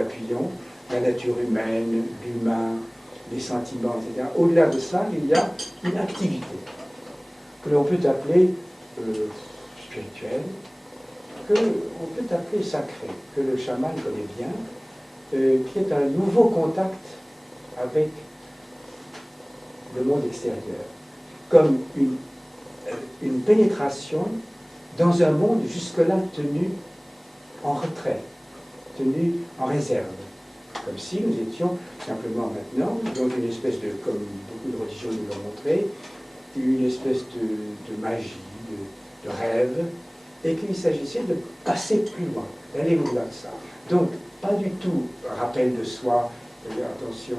appuyons, la nature humaine, l'humain, les sentiments, etc. Au-delà de ça, il y a une activité que l'on peut appeler spirituelle, que l'on peut appeler sacrée, que le chaman connaît bien, qui est un nouveau contact avec le monde extérieur, comme une pénétration dans un monde jusque-là tenu en retrait, tenu en réserve. Comme si nous étions simplement maintenant dans une espèce de, comme beaucoup de religions nous l'ont montré, une espèce de magie, de rêve, et qu'il s'agissait de passer plus loin, d'aller au-delà de ça. Donc, pas du tout rappel de soi, attention,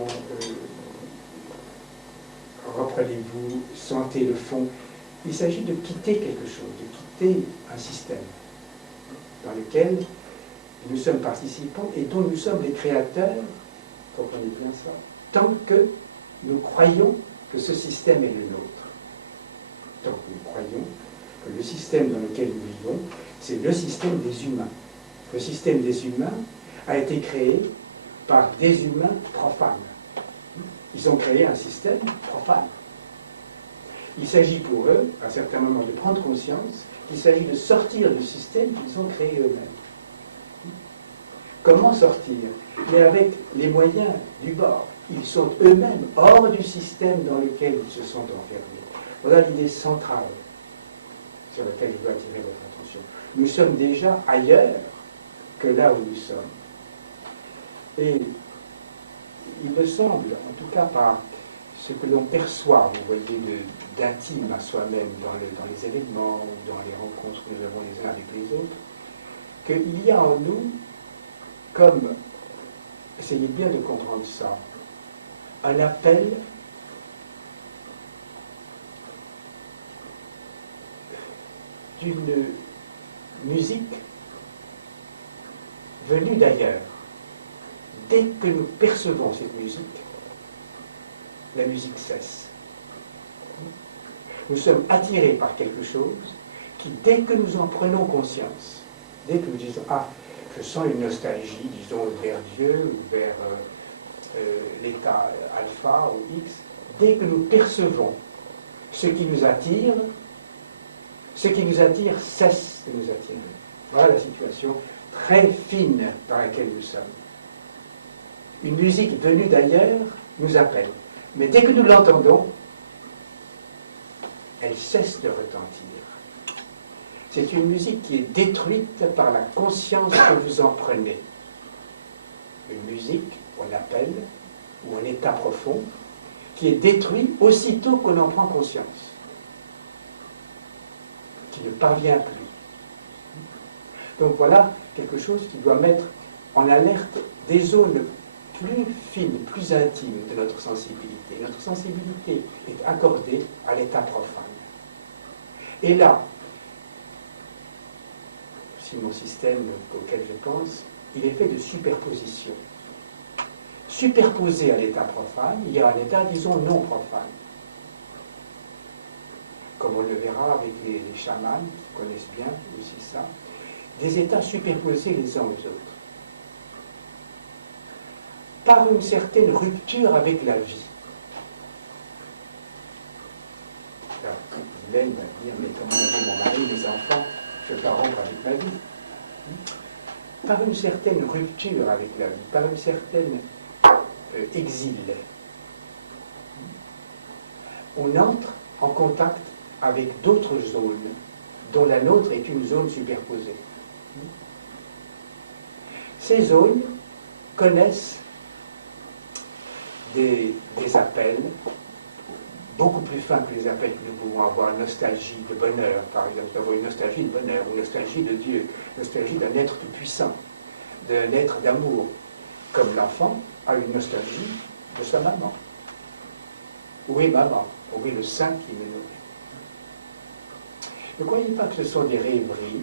reprenez-vous, sentez le fond. Il s'agit de quitter quelque chose, de quitter un système dans lequel nous sommes participants et dont nous sommes les créateurs, comprenez bien ça, tant que nous croyons que ce système est le nôtre. Tant que nous croyons que le système dans lequel nous vivons, c'est le système des humains. Le système des humains a été créé par des humains profanes. Ils ont créé un système profane. Il s'agit pour eux, à un certain moment, de prendre conscience qu'il s'agit de sortir du système qu'ils ont créé eux-mêmes. Comment sortir? Mais avec les moyens du bord. Ils sont eux-mêmes hors du système dans lequel ils se sont enfermés. Voilà l'idée centrale sur laquelle je veux attirer votre attention. Nous sommes déjà ailleurs que là où nous sommes. Et il me semble, en tout cas par ce que l'on perçoit, vous voyez, d'intime à soi-même dans les événements, dans les rencontres que nous avons les uns avec les autres, qu'il y a en nous, comme, essayez bien de comprendre ça, un appel d'une musique venue d'ailleurs. Dès que nous percevons cette musique, la musique cesse. Nous sommes attirés par quelque chose qui, dès que nous en prenons conscience, dès que nous disons « Ah, je sens une nostalgie, disons, vers Dieu, ou vers l'état alpha ou X », dès que nous percevons ce qui nous attire cesse de nous attirer. Voilà la situation très fine dans laquelle nous sommes. Une musique venue d'ailleurs nous appelle. Mais dès que nous l'entendons, elle cesse de retentir. C'est une musique qui est détruite par la conscience que vous en prenez. Une musique, on appelle, ou un état profond, qui est détruit aussitôt qu'on en prend conscience, qui ne parvient plus. Donc voilà quelque chose qui doit mettre en alerte des zones plus fine, plus intime de notre sensibilité. Notre sensibilité est accordée à l'état profane. Et là, si mon système auquel je pense, il est fait de superposition. Superposé à l'état profane, il y a un état, disons, non profane. Comme on le verra avec les chamans, qui connaissent bien aussi ça, des états superposés les uns aux autres. Par une certaine rupture avec la vie. Alors, Hélène va dire, mais comment on dit mon mari, mes enfants, je ne peux pas rompre avec ma vie. Par une certaine rupture avec la vie, par une certaine exil, on entre en contact avec d'autres zones, dont la nôtre est une zone superposée. Ces zones connaissent des appels beaucoup plus fins que les appels que nous pouvons avoir, nostalgie de bonheur, par exemple. Nous avons une nostalgie de bonheur, une nostalgie de Dieu, une nostalgie d'un être tout puissant, d'un être d'amour, comme l'enfant a une nostalgie de sa maman. Où est maman? Où est le sein qui me nourrit? Ne croyez pas que ce sont des rêveries,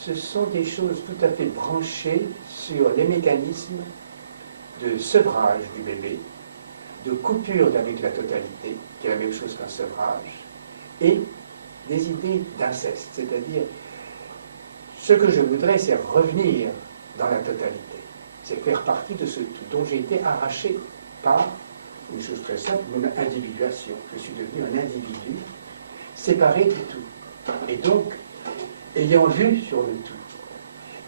ce sont des choses tout à fait branchées sur les mécanismes de sevrage du bébé, de coupure avec la totalité, qui est la même chose qu'un sevrage, et des idées d'inceste, c'est-à-dire ce que je voudrais, c'est revenir dans la totalité. c'est faire partie de ce tout dont j'ai été arraché par une chose très simple, mon individuation. Je suis devenu un individu séparé du tout. Et donc, ayant vu sur le tout,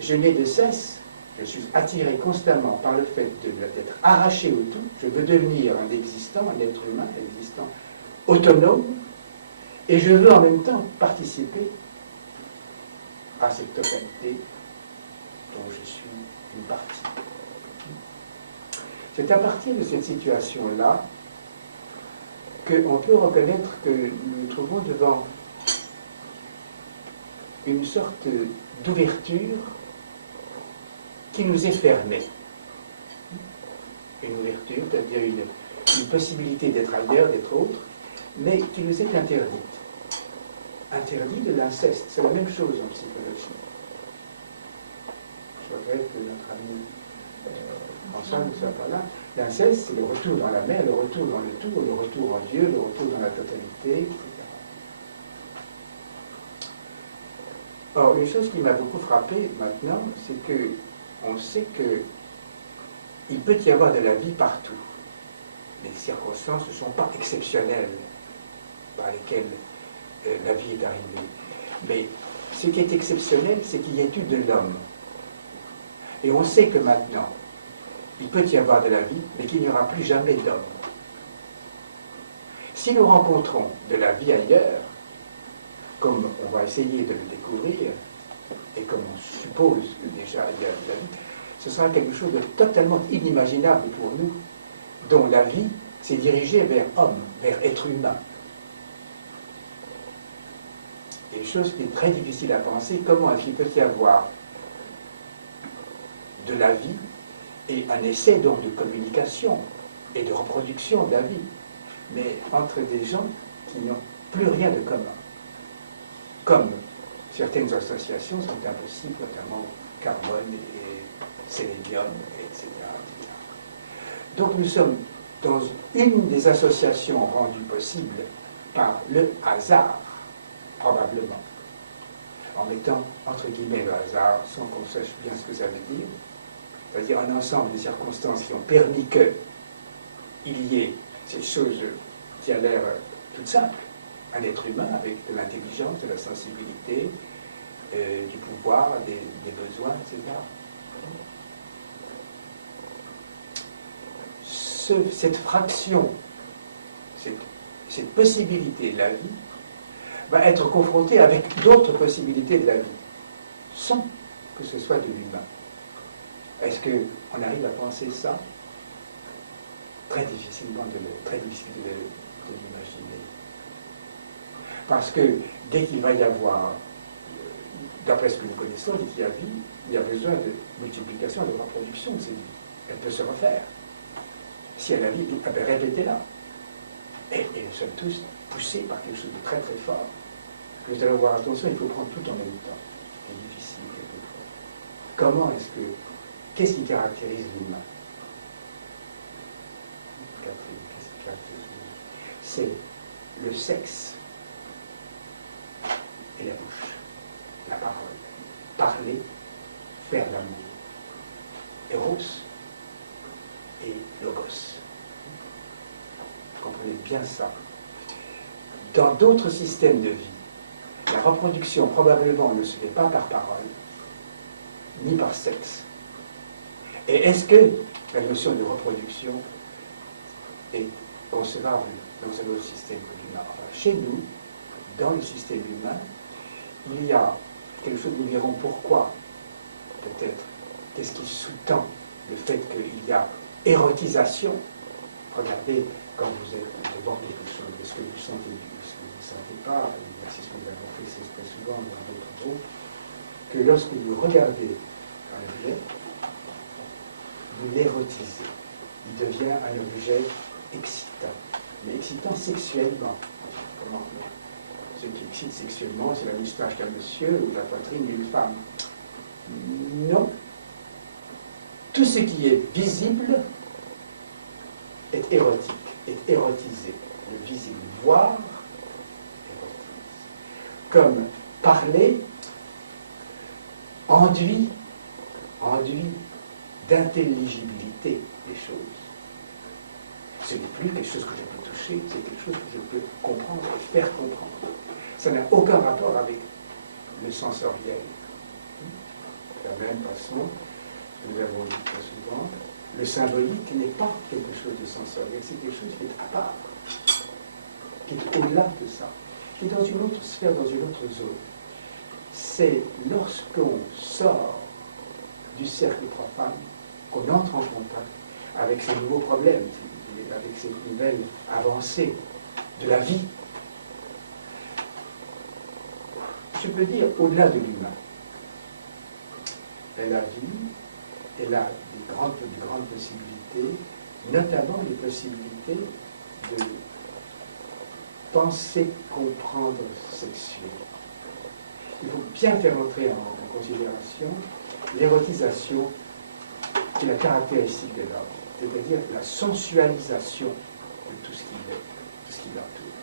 je n'ai de cesse, je suis attiré constamment par le fait d'être arraché au tout, je veux devenir un existant, un être humain, un existant autonome, et je veux en même temps participer à cette totalité dont je suis une partie. C'est à partir de cette situation-là qu'on peut reconnaître que nous nous trouvons devant une sorte d'ouverture qui nous est fermée. Une ouverture, c'est-à-dire une possibilité d'être ailleurs, d'être autre, mais qui nous est interdite. Interdit de l'inceste, c'est la même chose en psychologie. Je regrette que notre ami François ne soit pas là. L'inceste, c'est le retour dans la mer, le retour dans le tout, le retour en Dieu, le retour dans la totalité, etc. Or, une chose qui m'a beaucoup frappé maintenant, c'est que on sait qu'il peut y avoir de la vie partout. Les circonstances ne sont pas exceptionnelles par lesquelles la vie est arrivée. Mais ce qui est exceptionnel, c'est qu'il y ait eu de l'homme. Et on sait que maintenant, il peut y avoir de la vie, mais qu'il n'y aura plus jamais d'homme. Si nous rencontrons de la vie ailleurs, comme on va essayer de le découvrir, et comme on suppose que déjà il y a de la vie, ce sera quelque chose de totalement inimaginable pour nous, dont la vie s'est dirigée vers homme, vers être humain. Et une chose qui est très difficile à penser, comment est-ce qu'il peut y avoir de la vie et un essai donc de communication et de reproduction de la vie, mais entre des gens qui n'ont plus rien de commun. Comme certaines associations sont impossibles, notamment Carbone et Sélénium, etc., etc. Donc nous sommes dans une des associations rendues possibles par le hasard, probablement, en mettant entre guillemets le hasard, sans qu'on sache bien ce que ça veut dire, c'est-à-dire un ensemble de circonstances qui ont permis qu'il y ait ces choses qui a l'air toutes simples, un être humain avec de l'intelligence, de la sensibilité, du pouvoir, des besoins, etc. Cette fraction, cette possibilité de la vie, va être confrontée avec d'autres possibilités de la vie, sans que ce soit de l'humain. Est-ce qu'on arrive à penser ça? Très difficile de l'imaginer. Parce que dès qu'il va y avoir, d'après ce que nous connaissons, dès qu'il y a vie, il y a besoin de multiplication, de reproduction de cette vie. Elle peut se refaire. Si elle a vie, répétez-la. Et nous sommes tous poussés par quelque chose de très très fort. Vous allez voir, attention, il faut prendre tout en même temps. C'est difficile quelquefois. Comment est-ce que... Qu'est-ce qui caractérise l'humain? C'est le sexe et la bouche, la parole. Parler, faire l'amour. Eros et logos. Vous comprenez bien ça. Dans d'autres systèmes de vie, la reproduction probablement ne se fait pas par parole, ni par sexe. Et est-ce que la notion de reproduction est concevable dans un autre système que l'humain? Enfin, chez nous, dans le système humain, il y a quelque chose, nous verrons pourquoi, peut-être, qu'est-ce qui sous-tend le fait qu'il y a érotisation. Regardez, quand vous êtes devant quelque chose, est-ce que vous sentez, est-ce que vous ne sentez pas, l'exercice que nous avons fait, c'est très souvent dans d'autres groupes, que lorsque vous regardez un objet, vous l'érotisez. Il devient un objet excitant, mais excitant sexuellement. Comment dire? Ce qui excite sexuellement, c'est la moustache d'un monsieur ou la poitrine d'une femme. Non. Tout ce qui est visible est érotique, est érotisé. Le visible, voir, érotise. Comme parler, enduit d'intelligibilité des choses. Ce n'est plus quelque chose que je peux toucher, c'est quelque chose que je peux comprendre et faire comprendre. Ça n'a aucun rapport avec le sensoriel. De la même façon, nous avons dit très souvent, le symbolique n'est pas quelque chose de sensoriel, c'est quelque chose qui est à part, qui est au-delà de ça, qui est dans une autre sphère, dans une autre zone. C'est lorsqu'on sort du cercle profane qu'on entre en contact avec ces nouveaux problèmes, avec cette nouvelle avancée de la vie. Je peux dire au-delà de l'humain. La vie, elle a de grandes possibilités, notamment les possibilités de penser, comprendre sexuel. Il faut bien faire entrer en considération l'érotisation qui est la caractéristique de l'homme, c'est-à-dire la sensualisation de tout ce qui est, tout ce qui l'entoure.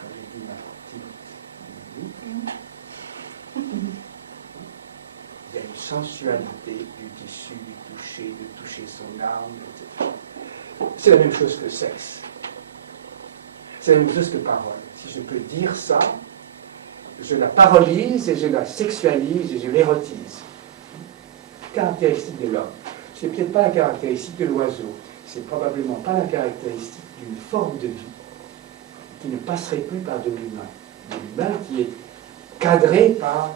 Comme j'ai dit, ma petite, il y a une sensualité du tissu, du toucher son âme, etc. C'est la même chose que sexe. C'est la même chose que parole. Si je peux dire ça, je la parolise et je la sexualise et je l'érotise. Caractéristique de l'homme. C'est peut-être pas la caractéristique de l'oiseau. C'est probablement pas la caractéristique d'une forme de vie qui ne passerait plus par de l'humain. De l'humain qui est cadré par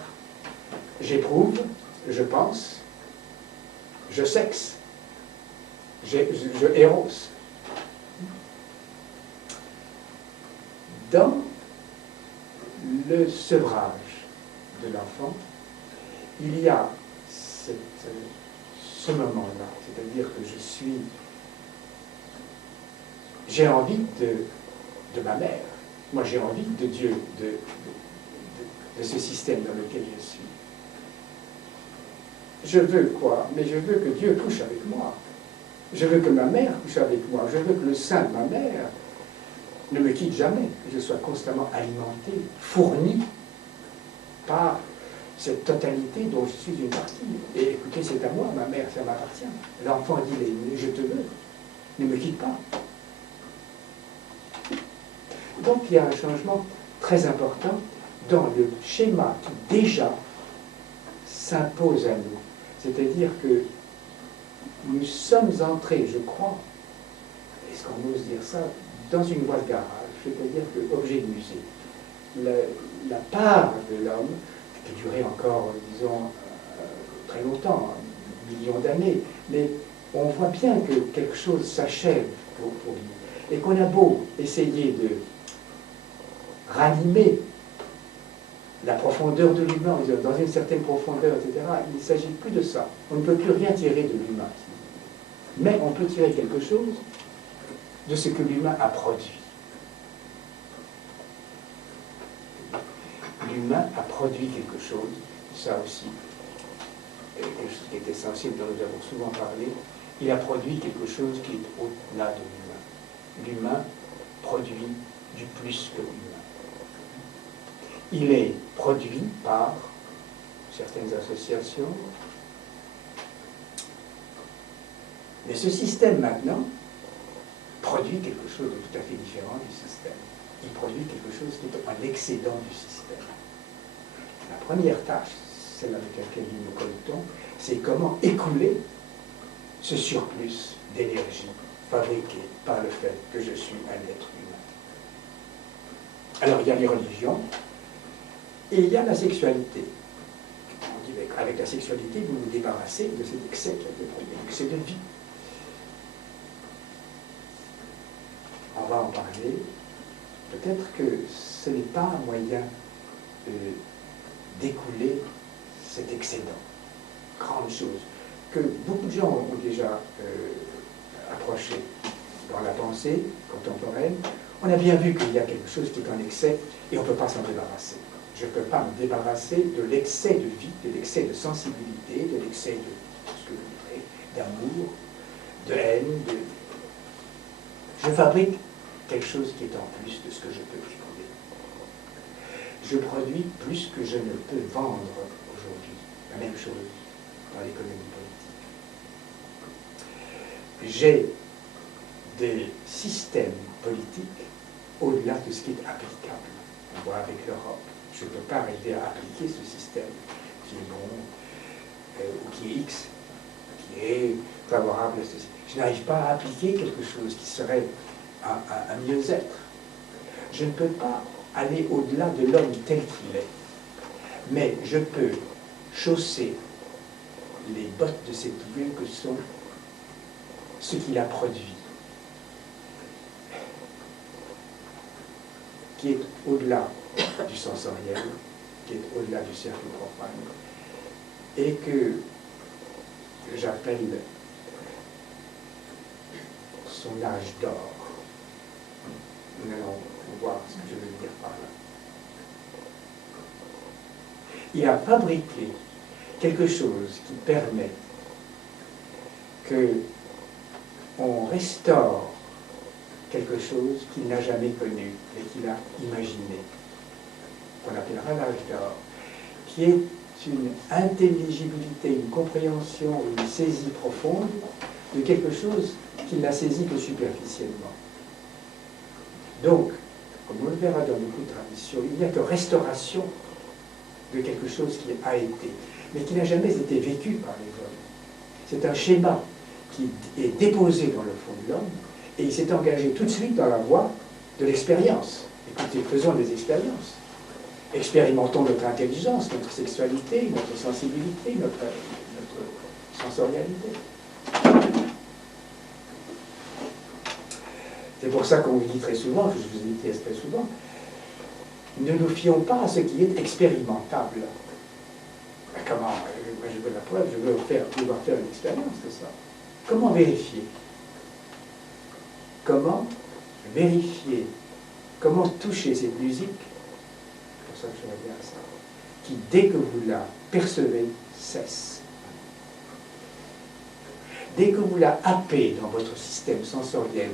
j'éprouve, je pense, je sexe, je éros. Dans le sevrage de l'enfant, il y a ce moment-là, c'est-à-dire que j'ai envie de ma mère, moi j'ai envie de Dieu, de ce système dans lequel je suis. Je veux quoi? Mais je veux que Dieu couche avec moi. Je veux que ma mère couche avec moi. Je veux que le sein de ma mère ne me quitte jamais, que je sois constamment alimenté, fourni par cette totalité dont je suis une partie. Et écoutez, c'est à moi, ma mère, ça m'appartient. L'enfant dit, je te veux, ne me quitte pas. Donc il y a un changement très important dans le schéma qui déjà s'impose à nous. C'est-à-dire que nous sommes entrés, je crois, est-ce qu'on ose dire ça, dans une voie de garage, c'est-à-dire que objet de musée. La part de l'homme, qui peut durer encore, disons, très longtemps, millions d'années, mais on voit bien que quelque chose s'achève pour lui. Et qu'on a beau essayer de ranimer la profondeur de l'humain, dans une certaine profondeur, etc., il ne s'agit plus de ça. On ne peut plus rien tirer de l'humain. Mais on peut tirer quelque chose de ce que l'humain a produit. L'humain a produit quelque chose, ça aussi, quelque chose qui est essentiel, dont nous avons souvent parlé. Il a produit quelque chose qui est au-delà de l'humain. L'humain produit du plus que l'humain. Il est produit par certaines associations. Mais ce système, maintenant, produit quelque chose de tout à fait différent du système. Il produit quelque chose qui est un excédent du système. La première tâche, celle avec laquelle nous nous colletons, c'est comment écouler ce surplus d'énergie fabriqué par le fait que je suis un être humain. Alors, il y a les religions, et il y a la sexualité. On dit, avec la sexualité, vous vous débarrassez de cet excès qui a été produit, l'excès de vie. On va en parler. Peut-être que ce n'est pas un moyen d'écouler cet excédent. Grande chose que beaucoup de gens ont déjà approché dans la pensée contemporaine. On a bien vu qu'il y a quelque chose qui est en excès et on ne peut pas s'en débarrasser. Je ne peux pas me débarrasser de l'excès de vie, de l'excès de sensibilité, de l'excès de ce que vous direz, d'amour, de haine. Je fabrique quelque chose qui est en plus de ce que je peux éprouver. Je produis plus que je ne peux vendre aujourd'hui. La même chose dans l'économie politique. j'ai des systèmes politiques au-delà de ce qui est applicable. On voit avec l'Europe. Je ne peux pas arriver à appliquer ce système qui est bon, ou qui est X, qui est favorable à ceci. Je n'arrive pas à appliquer quelque chose qui serait un mieux-être. Je ne peux pas aller au-delà de l'homme tel qu'il est. Mais je peux chausser les bottes de cette lieu que sont ce qu'il a produit, qui est au-delà du sensoriel, qui est au-delà du cercle profane, et que j'appelle son âge d'or. Nous allons voir ce que je veux dire par là. Il a fabriqué quelque chose qui permet qu'on restaure quelque chose qu'il n'a jamais connu et qu'il a imaginé, qu'on appellera l'âge d'or, qui est une intelligibilité, une compréhension, une saisie profonde de quelque chose qu'il n'a saisi que superficiellement. Donc, comme on le verra dans beaucoup de traditions, il n'y a que restauration de quelque chose qui a été, mais qui n'a jamais été vécu par les hommes. C'est un schéma qui est déposé dans le fond de l'homme, et il s'est engagé tout de suite dans la voie de l'expérience. Écoutez, faisons des expériences. Expérimentons notre intelligence, notre sexualité, notre sensibilité, notre sensorialité. C'est pour ça qu'on vous dit très souvent, que je vous ai dit très souvent, ne nous fions pas à ce qui est expérimentable. Ben comment? Moi, je veux la preuve, je veux pouvoir faire une expérience de ça. Comment vérifier? Comment vérifier? Comment toucher cette musique? C'est pour ça que je reviens à ça. Qui, dès que vous la percevez, cesse. Dès que vous la happez dans votre système sensoriel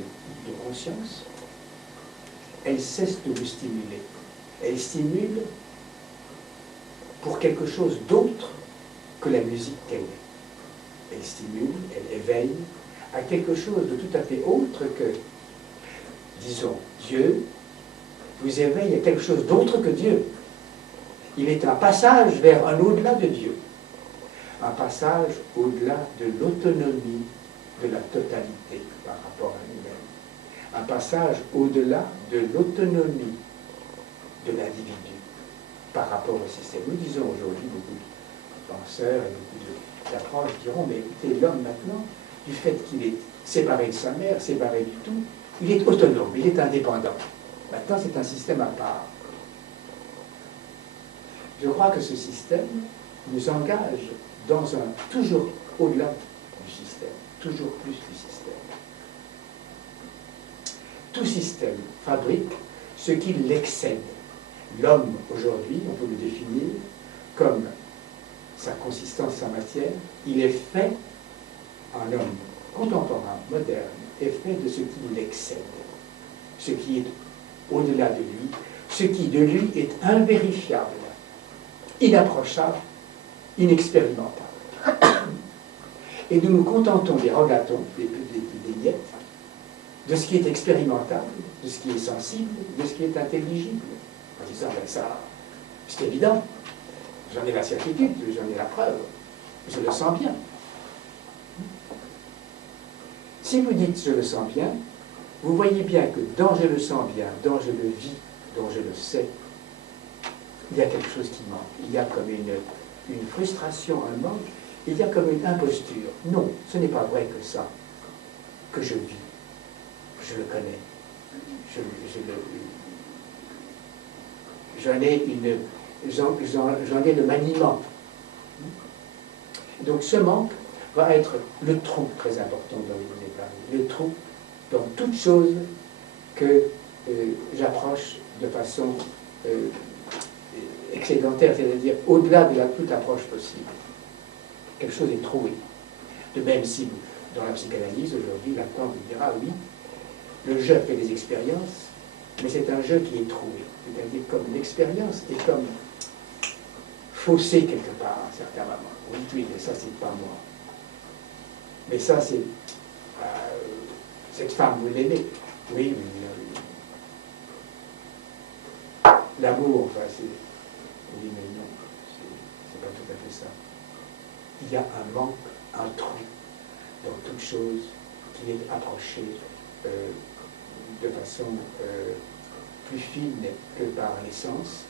de conscience, elle cesse de vous stimuler. Elle stimule pour quelque chose d'autre que la musique qu'elle est. Elle stimule, elle éveille à quelque chose de tout à fait autre que, disons, Dieu vous éveille à quelque chose d'autre que Dieu. Il est un passage vers un au-delà de Dieu. Un passage au-delà de l'autonomie de la totalité par rapport à lui-même. Un passage au-delà de l'autonomie de l'individu par rapport au système. Nous disons aujourd'hui, beaucoup de penseurs et beaucoup d'approches diront, mais écoutez, l'homme maintenant, du fait qu'il est séparé de sa mère, séparé du tout, il est autonome, il est indépendant. Maintenant, c'est un système à part. Je crois que ce système nous engage dans un toujours au-delà du système, toujours plus du système. Tout système fabrique ce qui l'excède. L'homme, aujourd'hui, on peut le définir comme sa consistance, sa matière. Il est fait, un homme contemporain, moderne, est fait de ce qui l'excède, ce qui est au-delà de lui, ce qui de lui est invérifiable, inapprochable, inexpérimentable. Et nous nous contentons des regatons, des miettes, de ce qui est expérimentable, de ce qui est sensible, de ce qui est intelligible. En disant, ben ça, c'est évident, j'en ai la certitude, j'en ai la preuve, je le sens bien. Si vous dites je le sens bien, vous voyez bien que dans je le sens bien, dans je le vis, dans je le sais, il y a quelque chose qui manque. Il y a comme une frustration, un manque, il y a comme une imposture. Non, ce n'est pas vrai que ça, que je vis. Je le connais. J'en ai le maniement. Donc ce manque va être le trou très important dont je vous ai parlé. Le trou dans toute chose que j'approche de façon excédentaire, c'est-à-dire au-delà de la toute approche possible. Quelque chose est troué. De même si, dans la psychanalyse, aujourd'hui, Lacan vous dira, oui, le jeu fait des expériences, mais c'est un jeu qui est troué. C'est-à-dire comme l'expérience est comme faussée quelque part à un certain moment. Oui, oui, mais ça, c'est pas moi. Mais ça, c'est Cette femme, vous l'aimez? Oui, oui. L'amour, enfin, c'est... Oui, mais non, c'est pas tout à fait ça. Il y a un manque, un trou dans toute chose qui est approchée de façon plus fine que par les sens,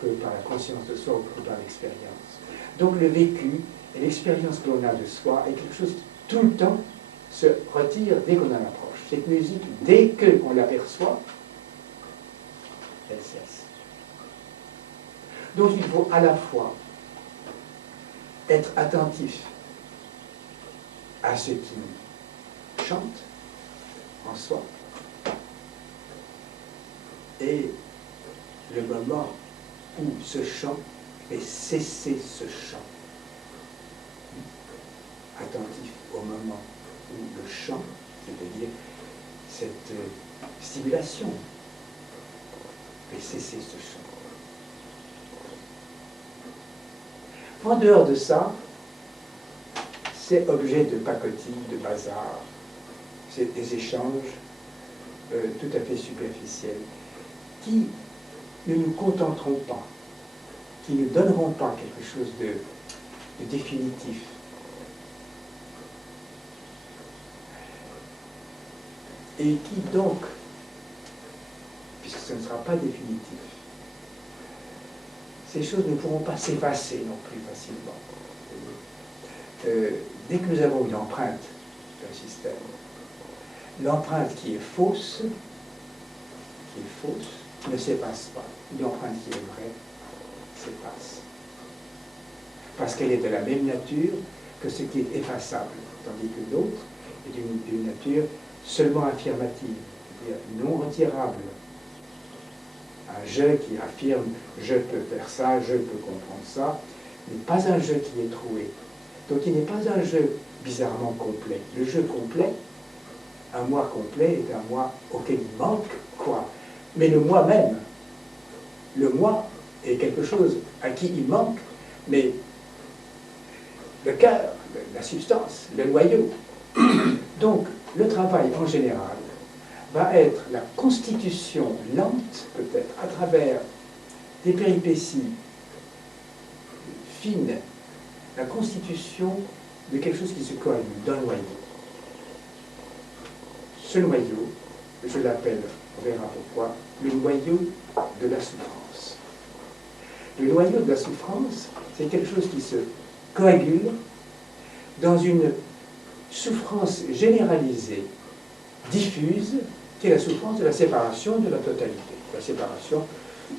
que par la conscience de soi ou que par l'expérience. Donc le vécu et l'expérience que l'on a de soi est quelque chose qui, tout le temps, se retire dès qu'on en approche. Cette musique, dès qu'on l'aperçoit, elle cesse. Donc il faut à la fois être attentif à ce qui chante en soi et le moment où ce chant fait cesser ce chant. Attentif au moment où le chant, c'est-à-dire cette stimulation, fait cesser ce chant. En dehors de ça, c'est objet de pacotille, de bazar, c'est des échanges tout à fait superficiels qui ne nous contenteront pas, qui ne donneront pas quelque chose de définitif. Et qui donc, puisque ce ne sera pas définitif, ces choses ne pourront pas s'effacer non plus facilement. Dès que nous avons une empreinte d'un système, l'empreinte qui est fausse ne s'efface pas. Une empreinte qui est vraie s'efface. Parce qu'elle est de la même nature que ce qui est effaçable, tandis que l'autre est d'une nature seulement affirmative, c'est-à-dire non retirable. Un je qui affirme « je peux faire ça, je peux comprendre ça » n'est pas un je qui est troué. Donc il n'est pas un je bizarrement complet. Le je complet, un moi complet, est un moi auquel il manque quoi. Mais le moi-même, le moi est quelque chose à qui il manque, mais le cœur, la substance, le noyau. Donc le travail en général va être la constitution lente, peut-être, à travers des péripéties fines, la constitution de quelque chose qui se coagule, d'un noyau. Ce noyau, je l'appelle, on verra pourquoi, le noyau de la souffrance. Le noyau de la souffrance, c'est quelque chose qui se coagule dans une souffrance généralisée, diffuse, qui est la souffrance de la séparation de la totalité, la séparation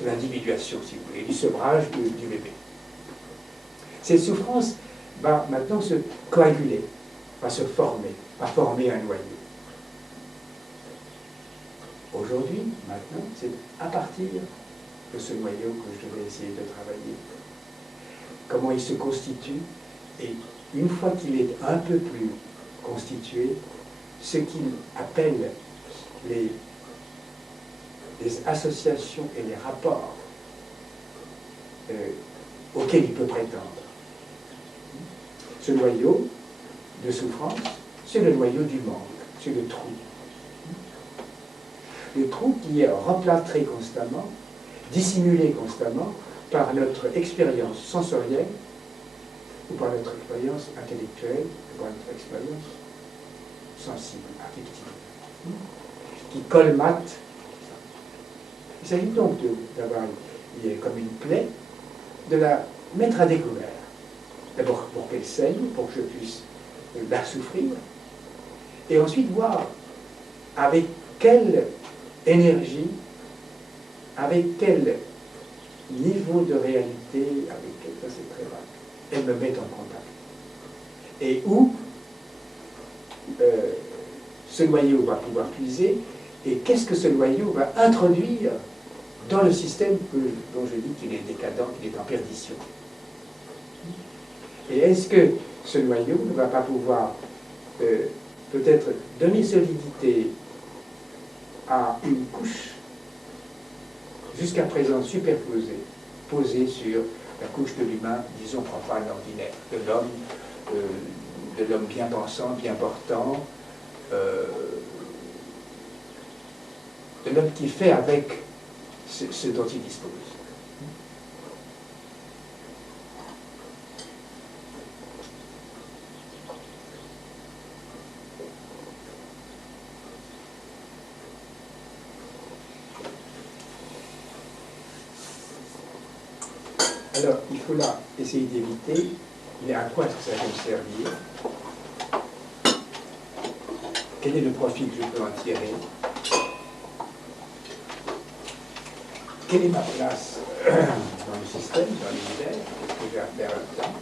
de l'individuation, si vous voulez, du sevrage du bébé. Cette souffrance va maintenant se coaguler, va se former, va former un noyau. Aujourd'hui, maintenant, c'est à partir de ce noyau que je devais essayer de travailler. Comment il se constitue, et une fois qu'il est un peu plus constitué, ce qu'il appelle les associations et les rapports auxquels il peut prétendre. Ce noyau de souffrance, c'est le noyau du manque, c'est le trou. Le trou qui est replâtré constamment, dissimulé constamment par notre expérience sensorielle, ou par notre expérience intellectuelle, ou par notre expérience sensible, affective, qui colmate. Il s'agit donc d'avoir comme une plaie, de la mettre à découvert. D'abord pour qu'elle saigne, pour que je puisse la souffrir, et ensuite voir avec quelle énergie, avec quel niveau de réalité, avec quel, ça c'est très vague, elle me met en contact. Et où ce noyau va pouvoir puiser, et qu'est-ce que ce noyau va introduire dans le système dont je dis qu'il est décadent, qu'il est en perdition. Et est-ce que ce noyau ne va pas pouvoir peut-être donner solidité à une couche jusqu'à présent superposée, posée sur la couche de l'humain, disons profane, ordinaire, de l'homme bien pensant, bien portant, l'homme qui fait avec ce dont il dispose. Alors, il faut là essayer d'éviter, mais à quoi est-ce que ça va me servir? Quel est le profit que je peux en tirer? Quelle est ma place dans le système, dans l'univers? Qu'est-ce que j'ai à faire là-dedans?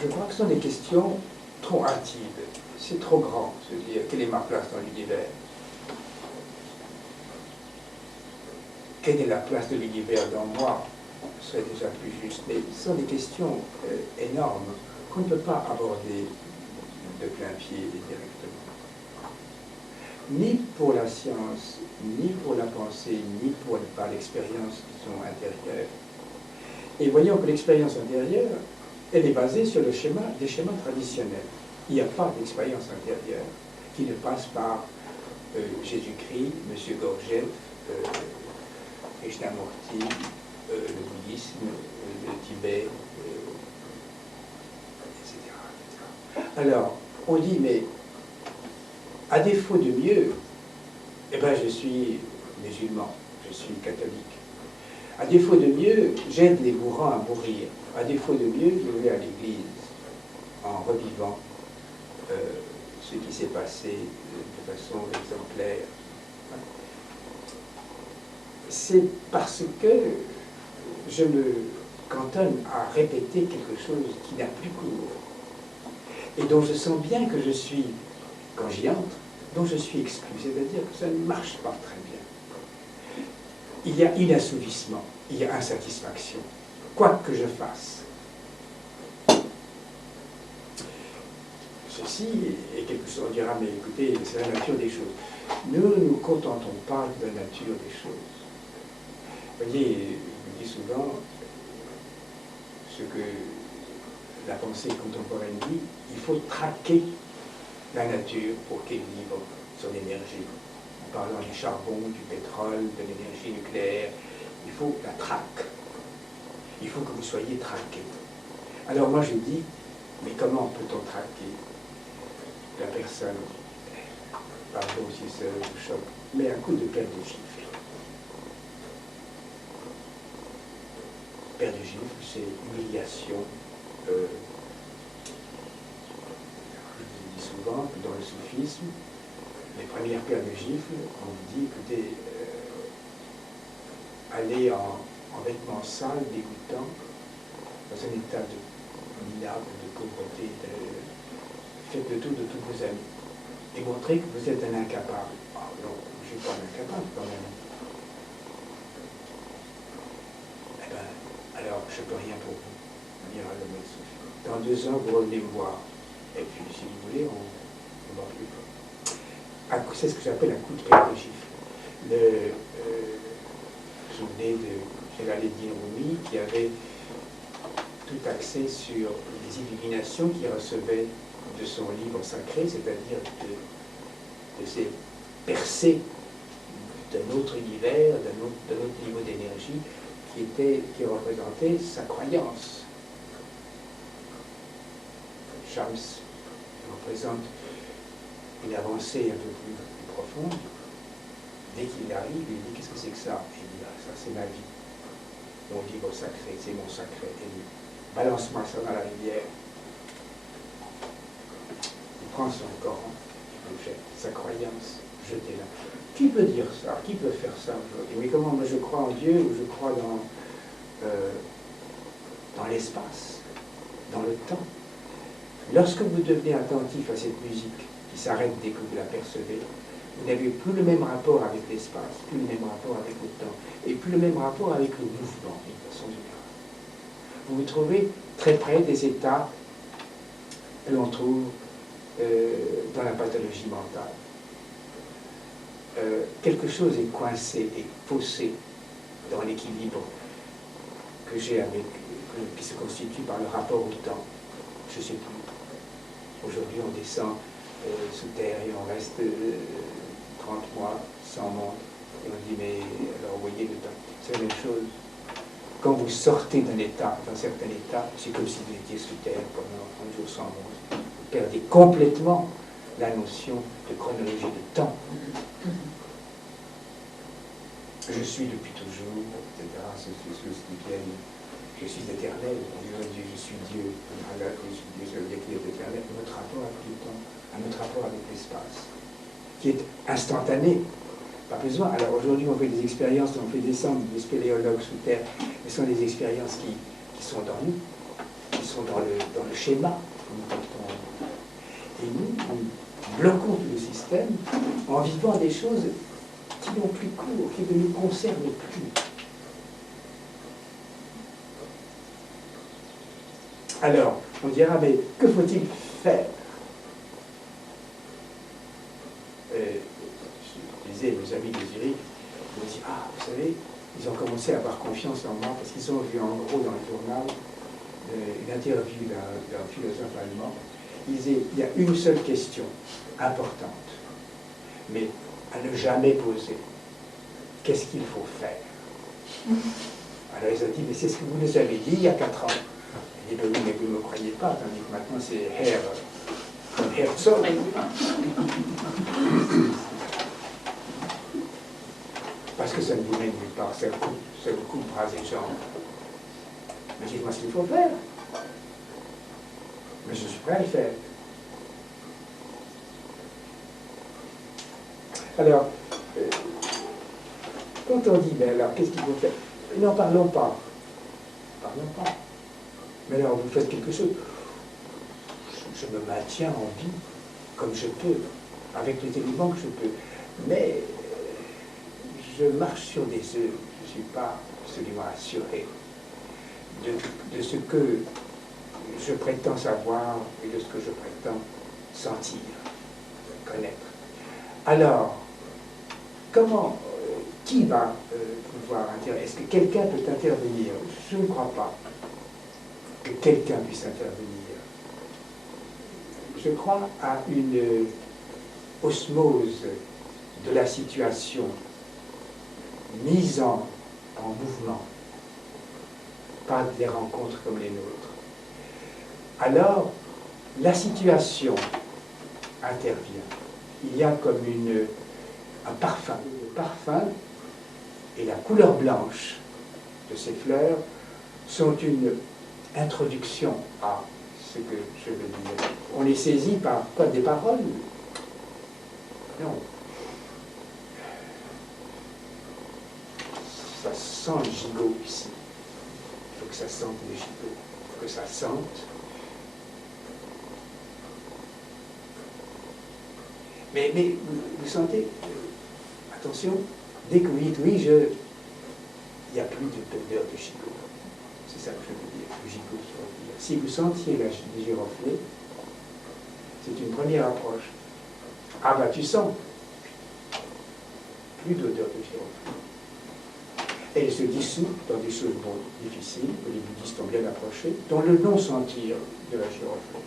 Je crois que ce sont des questions trop hâtives. C'est trop grand, se dire, quelle est ma place dans l'univers? Quelle est la place de l'univers dans moi? Ce serait déjà plus juste. Mais ce sont des questions énormes qu'on ne peut pas aborder de plein pied directement. Ni pour la science, ni pour la pensée, ni par l'expérience, disons, intérieure. Et voyons que l'expérience intérieure, elle est basée sur des schémas traditionnels. Il n'y a pas d'expérience intérieure qui ne passe par Jésus-Christ, M. Gorgiev, Krishnamurti, le bouddhisme, le Tibet, etc. Alors, on dit, mais à défaut de mieux, eh ben, je suis musulman, je suis catholique. À défaut de mieux, j'aide les mourants à mourir. À défaut de mieux, je vais à l'église en revivant ce qui s'est passé de façon exemplaire. C'est parce que je me cantonne à répéter quelque chose qui n'a plus cours et dont je sens bien que je suis, quand j'y entre, dont je suis exclu, c'est-à-dire que ça ne marche pas très bien. Il y a inassouvissement, il y a insatisfaction, quoi que je fasse. Ceci est quelque chose, on dira, mais écoutez, c'est la nature des choses. Nous ne nous contentons pas de la nature des choses. Vous voyez, je dis souvent ce que la pensée contemporaine dit, il faut traquer la nature pour qu'elle livre son énergie. En parlant du charbon, du pétrole, de l'énergie nucléaire, il faut la traque. Il faut que vous soyez traqué. Alors moi je dis, mais comment peut-on traquer la personne? Pardon si ça vous choque, mais un coup de paire de gifles. Paire de gifles, c'est humiliation. Je dis souvent que dans le soufisme, les premières paires de gifles, on vous dit, écoutez, allez en vêtements sales, dégoûtants, dans un état de minable, de pauvreté, faites le tour de tous vos amis, et montrez que vous êtes un incapable. Oh non, je ne suis pas un incapable quand même. Eh bien, alors, je ne peux rien pour vous, dira le maître soufi. Dans 2 ans, vous revenez me voir. Et puis, si vous voulez, on va plus. C'est ce que j'appelle un coup de paire de gifle. Vous vous souvenez de Jalaluddin Rumi qui avait tout axé sur les illuminations qu'il recevait de son livre sacré, c'est-à-dire de ces percées d'un autre univers, d'un autre niveau d'énergie qui représentait sa croyance. Shams représente une avancée un peu plus profonde. Dès qu'il arrive, il dit, qu'est-ce que c'est que ça? Et il dit, ah, ça c'est ma vie, mon livre sacré, c'est mon sacré. Et il dit, balance-moi ça dans la rivière. Il prend son Coran, il le jette, sa croyance, jetez-la. Qui peut dire ça? Qui peut faire ça aujourd'hui? Oui, comment? Moi je crois en Dieu, ou je crois dans l'espace, dans le temps. Lorsque vous devenez attentif à cette musique qui s'arrête dès que vous l'apercevez, vous n'avez plus le même rapport avec l'espace, plus le même rapport avec le temps, et plus le même rapport avec le mouvement, d'une façon générale. Vous vous trouvez très près des états que l'on trouve dans la pathologie mentale. Quelque chose est coincé et faussé dans l'équilibre que j'ai qui se constitue par le rapport au temps. Je ne sais plus. Aujourd'hui, on descend sous terre et on reste 30 mois sans monde. Et on dit, mais alors vous voyez, c'est la même chose. Quand vous sortez d'un état, d'un certain état, c'est comme si vous étiez sous terre pendant un jour sans monde. Vous perdez complètement la notion de chronologie de temps. Je suis depuis toujours, etc. C'est ce qui vient. Je suis éternel. On dit je suis Dieu. Alors que je suis Dieu, ça veut dire qu'il est éternel. Notre rapport avec le temps, à notre rapport avec l'espace, qui est instantané. Pas besoin. Alors aujourd'hui, on fait des expériences, on fait descendre des spéléologues sous terre, mais ce sont des expériences qui sont dans nous, qui sont dans le schéma. Et nous bloquons tout le système en vivant des choses qui n'ont plus cours, qui ne nous concernent plus. Alors, on dira, mais que faut-il faire? Je disais, nos amis de Zurich m'ont dit, ah, vous savez, ils ont commencé à avoir confiance en moi parce qu'ils ont vu en gros dans le journal une interview d'un philosophe allemand. Il disait, il y a une seule question importante, mais à ne jamais poser. Qu'est-ce qu'il faut faire? Alors ils ont dit, mais c'est ce que vous nous avez dit il y a 4 ans. Il dit, ben oui, mais vous ne me croyez pas, tandis que maintenant c'est Herzog. Parce que ça ne vous mène nulle part, ça vous coupe bras et jambes. Mais dites-moi ce qu'il faut faire. Mais je suis prêt à le faire. Alors, quand on dit, ben alors, qu'est-ce qu'il faut faire? N'en parlons pas. Parlons pas. Mais alors, vous faites quelque chose. Je me maintiens en vie, comme je peux, avec les éléments que je peux. Mais je marche sur des œufs. Je ne suis pas absolument assuré de ce que je prétends savoir et de ce que je prétends sentir, connaître. Alors, comment, qui va pouvoir intervenir? Est-ce que quelqu'un peut intervenir? Je ne crois pas que quelqu'un puisse intervenir. Je crois à une osmose de la situation mise en mouvement par des rencontres comme les nôtres. Alors, la situation intervient. Il y a comme un parfum. Le parfum et la couleur blanche de ces fleurs sont une introduction à ce que je veux dire. On les saisit par pas des paroles. Non. Ça sent le gigot ici. Il faut que ça sente le gigot. Il faut que ça sente. Mais vous sentez, attention, dès que vous dites oui, il n'y a plus d'odeur de gigot. C'est ça que je veux dire, le gigot qui revient. Si vous sentiez les giroflées, c'est une première approche. Ah bah tu sens, plus d'odeur de giroflée. Et il se dissout dans des choses bon, difficiles, que les bouddhistes ont bien approchées, dont le non-sentir de la giroflée.